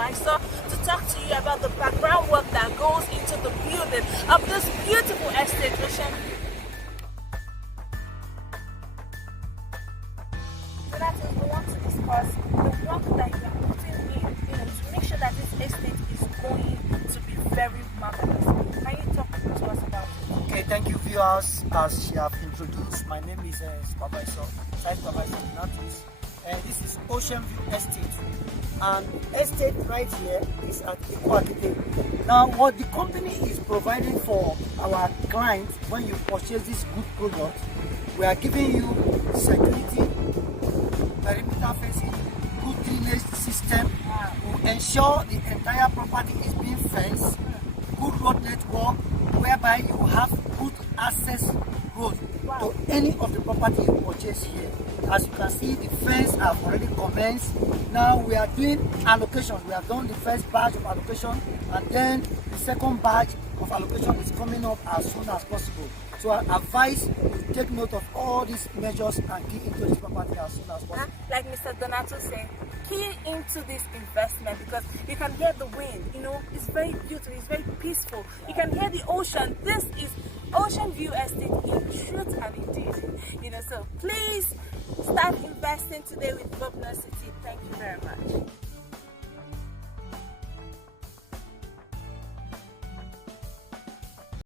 advisor to talk to you about the background work that goes into the building of this beautiful estate, Ocean View. Donatus, we want to discuss the work that you are putting in, to make sure that this estate is going to be very marvelous. Can you talk to us about it? Okay, thank you, viewers. As she have introduced, my name is Supervisor, Site Supervisor Donatus. This is Ocean View Estate, and estate right here is at Equality. Now, what the company is providing for our clients when you purchase this good product, we are giving you security, perimeter fencing, good drainage system to ensure the entire property is being fenced, good road network, whereby you have good access road to any of the property you purchase here. As you can see, the fence have already commenced. Now we are doing allocation. We have done the first batch of allocation, and then the second batch of allocation is coming up as soon as possible. So I advise you take note of all these measures and key into this property as soon as possible. Like Mr. Donato said, key into this investment, because you can hear the wind, it's very beautiful, it's very peaceful. You can hear the ocean. This is Ocean View Estate in truth and indeed. So please start investing today with Governor City. Thank you very much.